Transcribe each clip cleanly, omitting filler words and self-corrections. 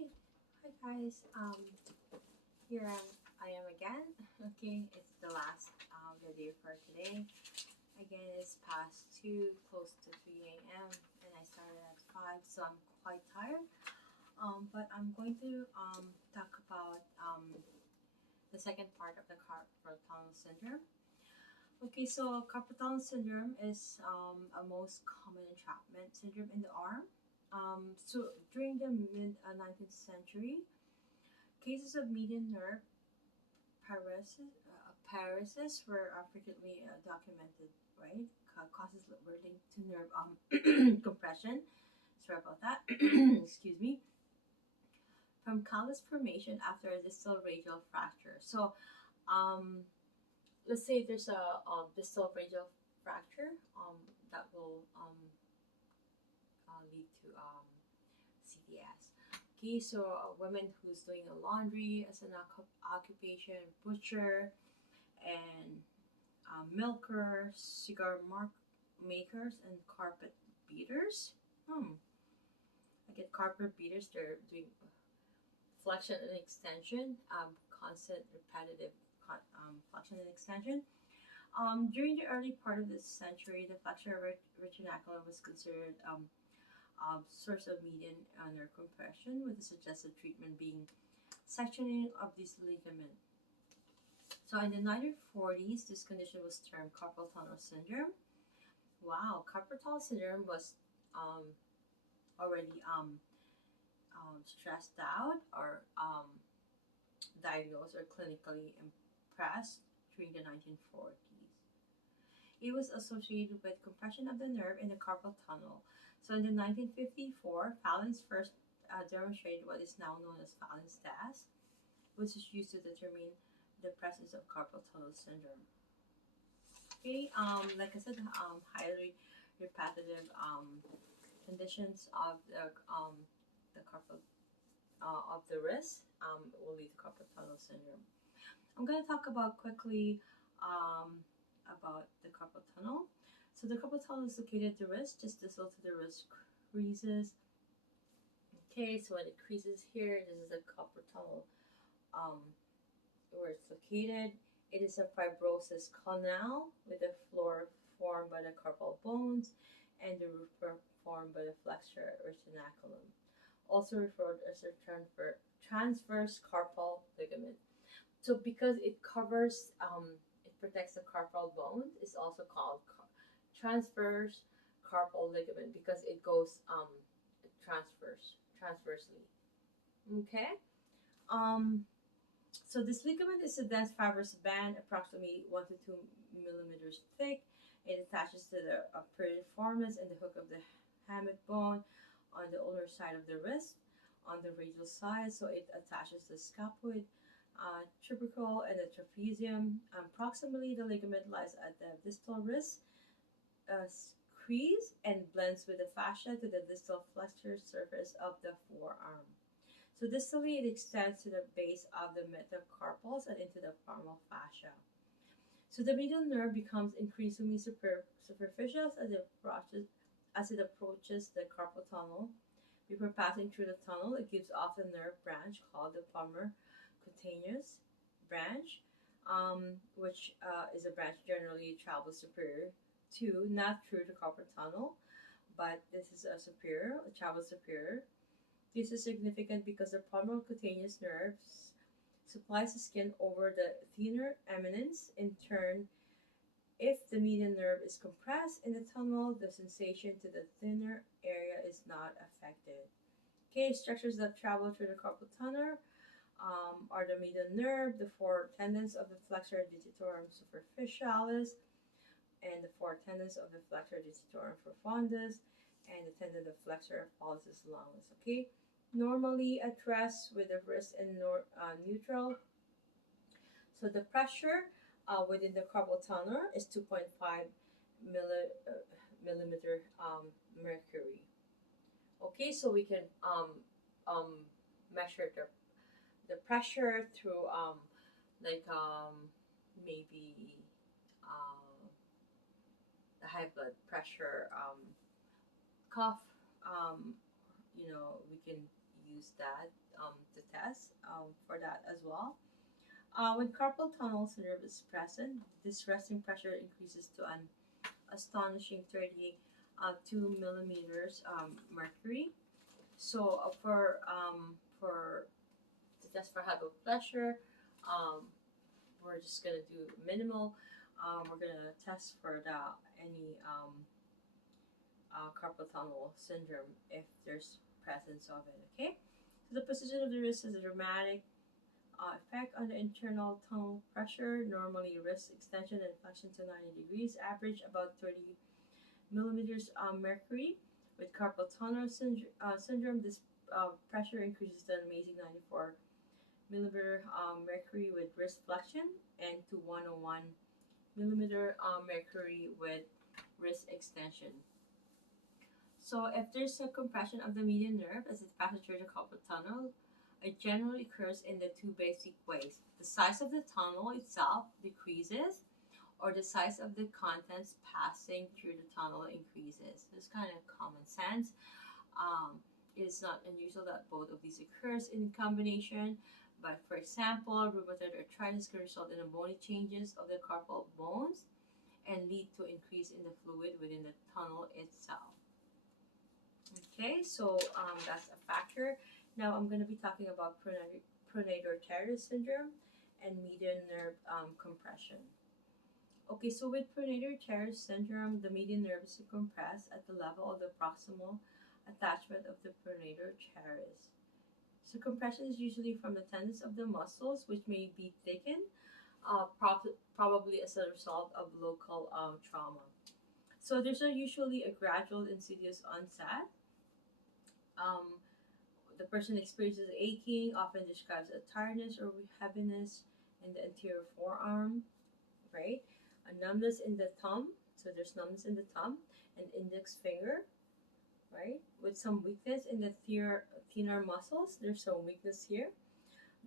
Okay, hi guys. Here I am again. Okay, it's the last video for today. Again, it's past 2, close to 3 a.m. and I started at 5, so I'm quite tired. But I'm going to talk about the second part of the carpal tunnel syndrome. Okay, so carpal tunnel syndrome is a most common entrapment syndrome in the arm. So during the mid 19th century, cases of median nerve paralysis were frequently documented, right? Causes were linked to nerve compression. Sorry about that. Excuse me. From callus formation after a distal radial fracture. So, um, let's say there's a distal radial fracture that will lead to CDS. Okay, so a woman who's doing a laundry as an occupation, butcher, and milkers, cigar makers, and carpet beaters. I get carpet beaters. They're doing flexion and extension, constant repetitive flexion and extension. During the early part of this century, the flexor retinaculum was considered source of median nerve compression, with the suggested treatment being sectioning of this ligament. So in the 1940s, this condition was termed carpal tunnel syndrome. Wow, carpal tunnel syndrome was um, already stressed out or diagnosed or clinically impressed during the 1940s. It was associated with compression of the nerve in the carpal tunnel. So in the 1954, Fallon's first demonstrated what is now known as Fallon's test, which is used to determine the presence of carpal tunnel syndrome. Okay, like I said, highly repetitive conditions of the carpal of the wrist will lead to carpal tunnel syndrome. I'm going to talk about quickly about the carpal tunnel. So the carpal tunnel is located at the wrist, just distal to the wrist creases. Okay, so when it creases here, this is the carpal tunnel um, where it's located. It is a fibrosis canal with the floor formed by the carpal bones and the roof formed by the flexor retinaculum, also referred as the transverse carpal ligament. So because it covers, it protects the carpal bones, it's also called transverse carpal ligament because it goes transversely. Okay. Um, so this ligament is a dense fibrous band, approximately 1 to 2 millimeters thick. It attaches to the piriformis and the hook of the hamate bone on the ulnar side of the wrist, on the radial side. So it attaches the scaphoid, tubercle, and the trapezium. Proximally, the ligament lies at the distal wrist crease and blends with the fascia to the distal flexor surface of the forearm. So distally, it extends to the base of the metacarpals and into the palmar fascia. So the medial nerve becomes increasingly superficial as it approaches the carpal tunnel. Before passing through the tunnel, it gives off the nerve branch called the palmar cutaneous branch, which is a branch generally travels superior to, not through the carpal tunnel, but this is a superior, a travels superior. This is significant because the palmar cutaneous nerve supplies the skin over the thinner eminence. In turn, if the median nerve is compressed in the tunnel, the sensation to the thinner area is not affected. Okay, structures that travel through the carpal tunnel are the median nerve, the four tendons of the flexor digitorum superficialis, and the four tendons of the flexor digitorum profundus, and the tendon of flexor pollicis longus. Okay, normally at rest with the wrist in neutral. So the pressure within the carpal tunnel is 2.5 millimeter mercury. Okay, so we can measure the pressure through like maybe the high blood pressure cough. We can use that to test for that as well. When carpal tunnel syndrome is present, this resting pressure increases to an astonishing 32 millimeters mercury. So for to test for high blood pressure, um, we're just gonna do minimal. We're gonna test for the any carpal tunnel syndrome if there's presence of it. Okay, so the position of the wrist has a dramatic effect on the internal tunnel pressure. Normally, wrist extension and flexion to 90 degrees, average about 30 millimeters mercury. With carpal tunnel syndrome, this pressure increases to an amazing 94 millimeter mercury with wrist flexion and to 101 millimeter mercury with wrist extension. So if there's a compression of the median nerve as it passes through the carpal tunnel, it generally occurs in the two basic ways. The size of the tunnel itself decreases, or the size of the contents passing through the tunnel increases. It's kind of common sense. It is not unusual that both of these occurs in combination. But for example, rheumatoid arthritis can result in bony changes of the carpal bones and lead to increase in the fluid within the tunnel itself. Okay, so that's a factor. Now I'm going to be talking about pronator teres syndrome and median nerve compression. Okay, so with pronator teres syndrome, the median nerve is compressed at the level of the proximal attachment of the pronator teres. So compression is usually from the tendons of the muscles, which may be thickened, probably as a result of local trauma. So there's usually a gradual insidious onset. The person experiences aching, often describes a tiredness or heaviness in the anterior forearm, right? A numbness in the thumb, so there's numbness in the thumb and index finger, right? With some weakness in the thinner muscles, there's some weakness here.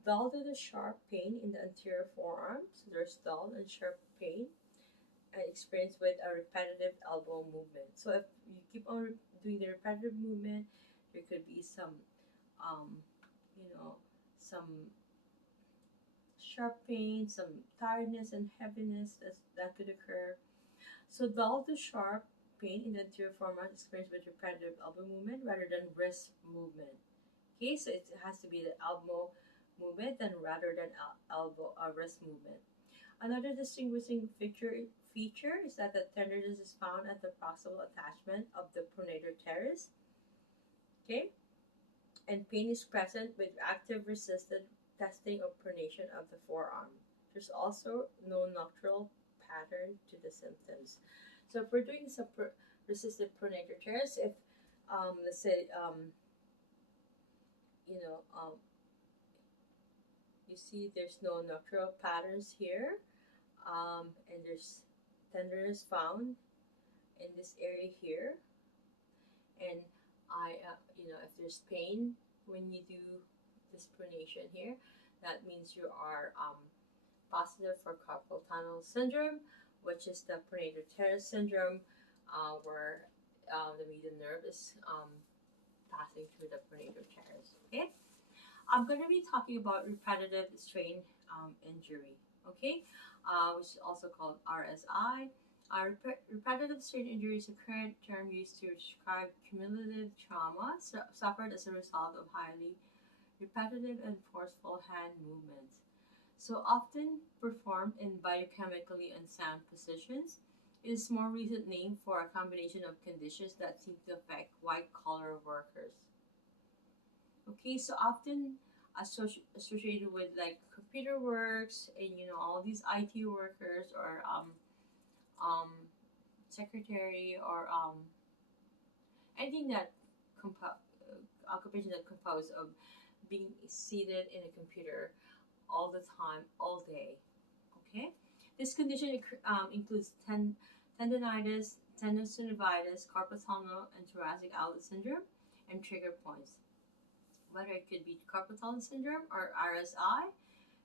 Dull to the sharp pain in the anterior forearm, so there's dull and sharp pain and experienced with a repetitive elbow movement. So if you keep on doing the repetitive movement, there could be some some sharp pain, some tiredness and heaviness that could occur. So dull to sharp pain in the anterior forearm experienced with repetitive elbow movement rather than wrist movement. Okay, so it has to be the elbow movement than rather than elbow or wrist movement. Another distinguishing feature is that the tenderness is found at the proximal attachment of the pronator teres. Okay, and pain is present with active resisted testing of pronation of the forearm. There's also no nocturnal pattern to the symptoms. So if we're doing some resisted pronator teres, if let's say you see there's no nocturnal patterns here, and there's tenderness found in this area here, and if there's pain when you do this pronation here, that means you are positive for carpal tunnel syndrome, which is the pronator teres syndrome, where the median nerve is passing through the pronator teres. Okay, I'm going to be talking about repetitive strain injury. Okay, which is also called RSI. Repetitive strain injury is a current term used to describe cumulative trauma suffered as a result of highly repetitive and forceful hand movements. So often performed in biochemically unsound positions, it is a more recent name for a combination of conditions that seem to affect white-collar workers. Okay, so often associated with like computer works and all these IT workers or secretary or anything that occupation that composed of being seated in a computer all the time, all day. Okay, this condition includes tendinitis, tenosynovitis, carpal tunnel, and thoracic outlet syndrome, and trigger points. Whether it could be carpal tunnel syndrome or RSI,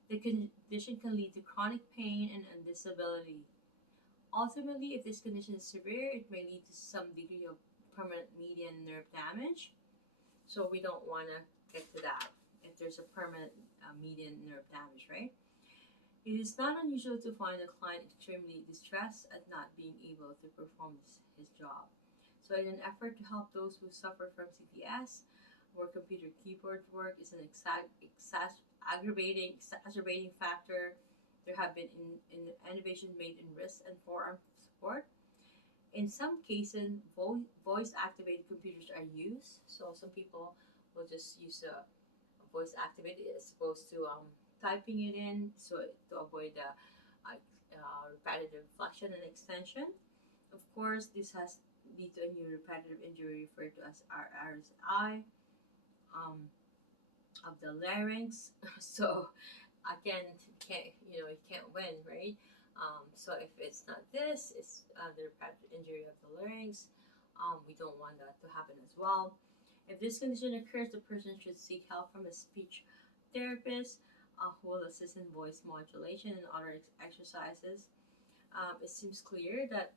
the condition can lead to chronic pain and disability. Ultimately, if this condition is severe, it may lead to some degree of permanent median nerve damage. So we don't want to get to that if there's a permanent median nerve damage, right? It is not unusual to find a client extremely distressed at not being able to perform his job. So, in an effort to help those who suffer from CTS, where computer keyboard work is an exacerbating factor, there have been innovations made in wrist and forearm support. In some cases, voice-activated computers are used. So some people will just use a voice-activated as opposed to typing it in, so to avoid the repetitive flexion and extension. Of course, this has lead to a new repetitive injury referred to as RSI um, of the larynx. So again, you can't win, right? So if it's not this, it's the repetitive injury of the larynx. We don't want that to happen as well. If this condition occurs, the person should seek help from a speech therapist who will assist in voice modulation and other exercises. It seems clear that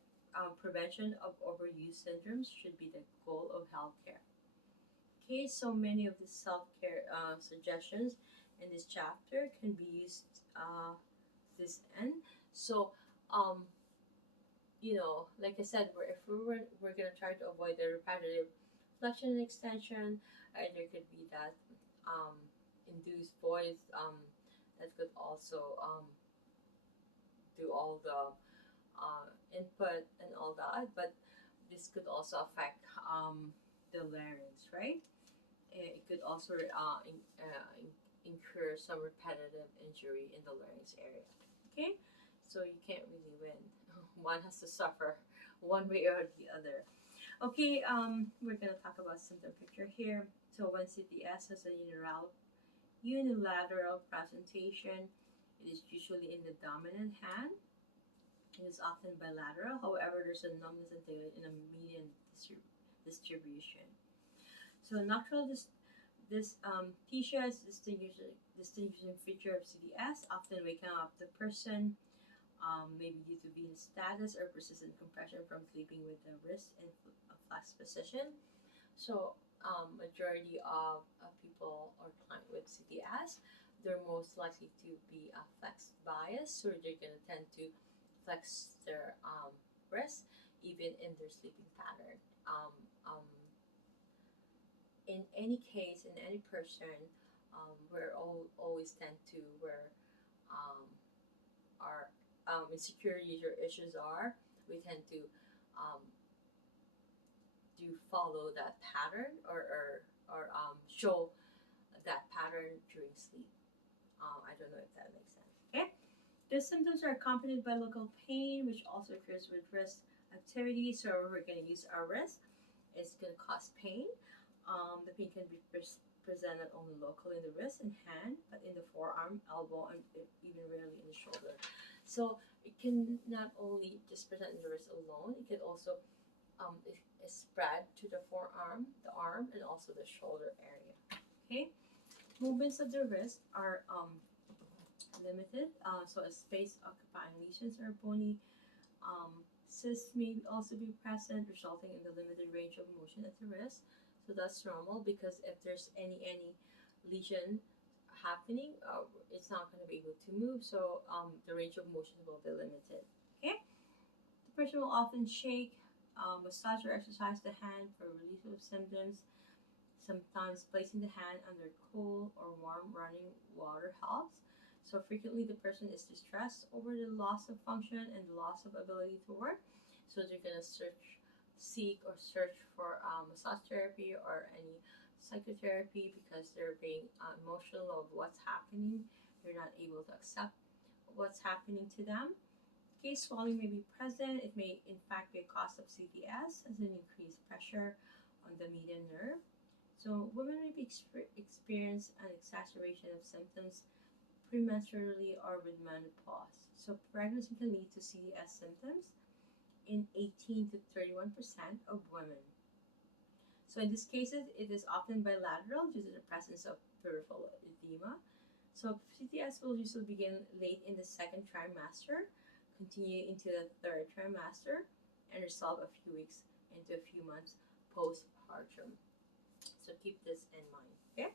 prevention of overuse syndromes should be the goal of healthcare. Okay, so many of the self-care suggestions in this chapter can be used this end. So, um, like I said, we're gonna try to avoid the repetitive flexion and extension. There could be that um, induced voice that could also do all the input and all that, but this could also affect the larynx, right? It could also incur some repetitive injury in the larynx area. Okay, so you can't really win. One has to suffer one way or the other. Okay, we're gonna talk about symptom picture here. So when CTS has a unilateral presentation, it is usually in the dominant hand. It is often bilateral. However, there's a numbness and tingling in a median distribution. So nocturnal dysesthesia is distinguishing feature of CDS, often waking up the person, maybe due to venous status or persistent compression from sleeping with the wrist in a flexed position. So majority of people or client with CDS, they're most likely to be a flexed bias, so they're going to tend to flex their wrist even in their sleeping pattern. Um, um, in any case, in any person, we're always tend to where um, our insecurities or issues are, we tend to um, do follow that pattern or show that pattern during sleep. I don't know if that makes sense. Okay. The symptoms are accompanied by local pain, which also occurs with wrist activity. So we're going to use our wrist. It's going to cause pain. The pain can be presented only locally in the wrist and hand, but in the forearm, elbow, and even rarely in the shoulder. So it can not only just present in the wrist alone, it can also spread to the forearm, the arm, and also the shoulder area. Okay, movements of the wrist are limited. So a space-occupying lesions or bony cysts may also be present, resulting in the limited range of motion at the wrist. So that's normal because if there's any lesion happening, it's not going to be able to move. So the range of motion will be limited. Okay, the person will often shake, massage or exercise the hand for relief of symptoms. Sometimes placing the hand under cool or warm running water helps. So frequently the person is distressed over the loss of function and the loss of ability to work. So they're going to seek or search for massage therapy or any psychotherapy because they're being emotional of what's happening. They're not able to accept what's happening to them. Okay, swelling may be present. It may in fact be a cause of CTS as an increased pressure on the median nerve. So women may be experience an exacerbation of symptoms premenstrually or with menopause. So pregnancy can lead to CTS symptoms in 18 to 31% of women. So in these cases, it is often bilateral due to the presence of peripheral edema. So CTS will usually begin late in the second trimester, continue into the third trimester, and resolve a few weeks into a few months postpartum. So keep this in mind, okay?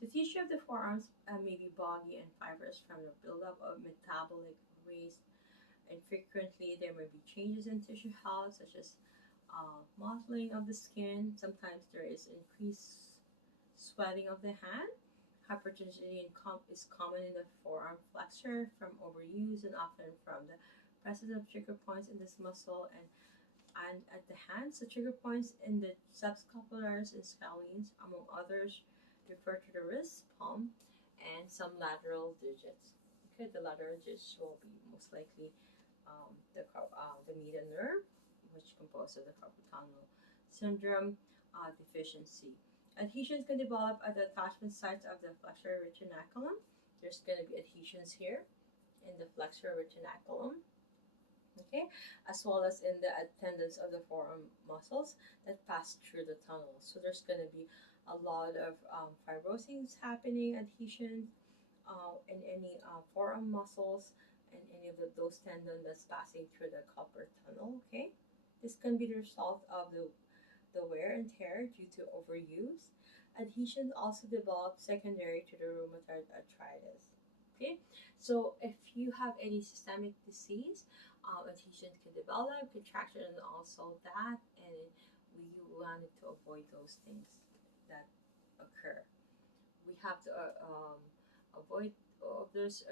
The tissue of the forearms may be boggy and fibrous from the buildup of metabolic waste, and frequently there may be changes in tissue health, such as mottling of the skin. Sometimes there is increased swelling of the hand. Hypertension is common in the forearm flexor from overuse and often from the presence of trigger points in this muscle and at the hand. So trigger points in the subscapularis and scalenes, among others, refer to the wrist, palm, and some lateral digits. Okay, the lateral digits will be most likely the median nerve, which composes of the carpal tunnel syndrome deficiency. Adhesions can develop at the attachment sites of the flexor retinaculum. There's going to be adhesions here in the flexor retinaculum, okay, as well as in the tendons of the forearm muscles that pass through the tunnel. So there's going to be a lot of fibrosing happening, adhesions in any forearm muscles and any of those tendons that's passing through the carpal tunnel, okay. This can be the result of the wear and tear due to overuse. Adhesions also develop secondary to the rheumatoid arthritis. Okay, so if you have any systemic disease, adhesions can develop, contraction, and also that, and we wanted to avoid those things that occur. We have to avoid those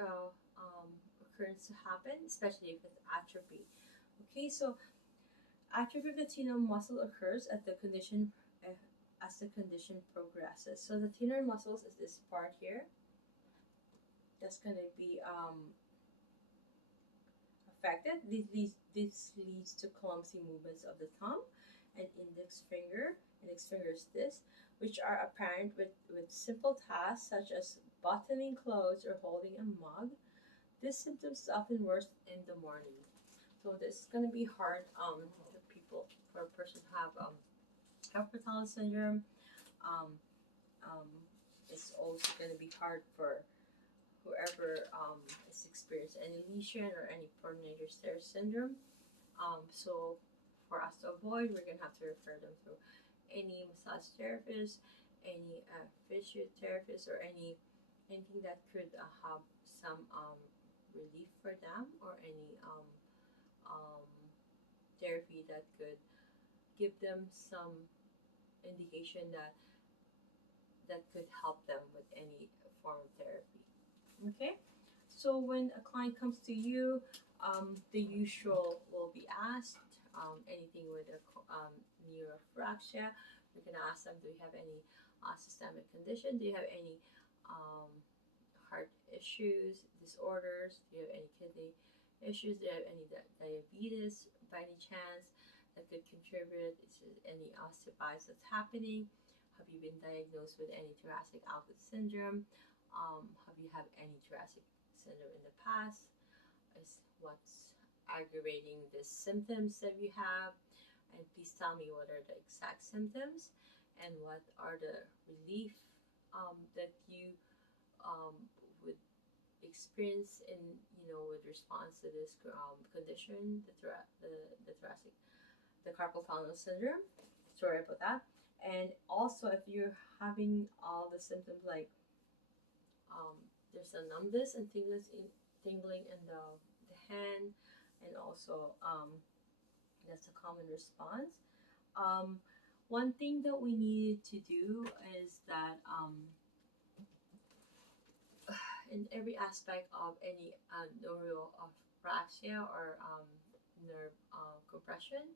occurrence to happen, especially if it's atrophy. Okay, so atrophy of the thenar muscle occurs at the condition as the condition progresses. So the thenar muscles is this part here. That's going to be affected. This leads to clumsy movements of the thumb and index finger. Index finger is this, which are apparent with simple tasks such as buttoning clothes or holding a mug. This symptom is often worse in the morning. So this is going to be hard for a person who have Carpal Tunnel Syndrome. It's also going to be hard for whoever is experiencing any lesion or any pronator tear syndrome. So for us to avoid, we're going to have to refer them to any massage therapist, any physiotherapist, or anything that could have some relief for them, or any therapy that could give them some indication that could help them with any form of therapy. Okay, so when a client comes to you, the usual will be asked. Anything with a neurophraxia, we can ask them, do you have any systemic condition? Do you have any heart issues, disorders? Do you have any kidney issues? Do you have any diabetes by any chance that could contribute? Is there any osteoporosis that's happening? Have you been diagnosed with any thoracic outlet syndrome? Have you had any thoracic syndrome in the past? Is what's aggravating the symptoms that you have? And please tell me what are the exact symptoms and what are the relief that you would experience in with response to this condition, the carpal tunnel syndrome. Sorry about that. And also, if you're having all the symptoms like there's a numbness and tingling in the hand, and also that's a common response. One thing that we needed to do is that in every aspect of any neuropraxia or nerve compression,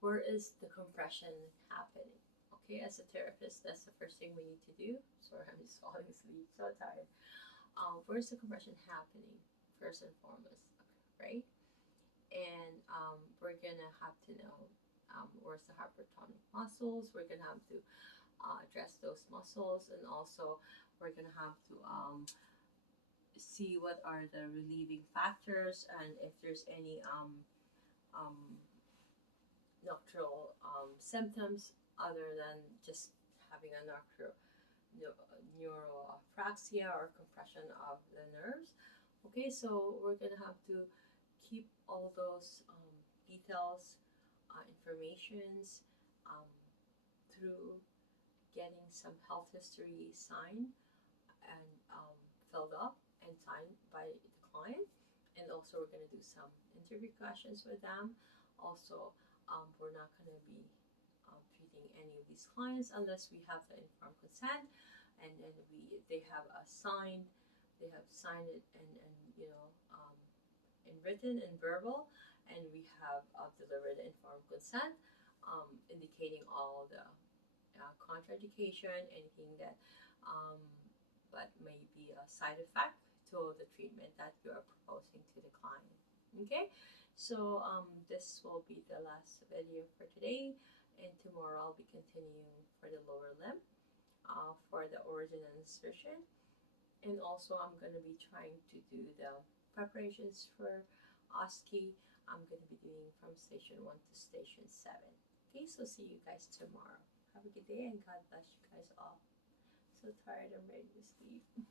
where is the compression happening? Okay, as a therapist, that's the first thing we need to do. Sorry, I'm just falling asleep, so tired. Where's the compression happening, first and foremost, right? And we're gonna have to know where's the hypertonic muscles. We're gonna have to address those muscles, and also we're gonna have to see what are the relieving factors, and if there's any nocturnal symptoms other than just having a neuropraxia or compression of the nerves. Okay, so we're gonna have to keep all those details, informations through getting some health history sign and filled up and signed by the client. And also we're going to do some interview questions with them. Also, we're not going to be treating any of these clients unless we have the informed consent, and then they have signed it, and in written and verbal, and we have delivered the informed consent, indicating all the contraindication, anything that but may be a side effect to the treatment that you are proposing to the client. Okay, so this will be the last video for today, and tomorrow I'll be continuing for the lower limb, for the original insertion, and also I'm going to be trying to do the preparations for OSCE. I'm going to be doing from station 1 to station 7. Okay, so see you guys tomorrow. Have a good day, and God bless you guys all. So tired, I'm ready to sleep.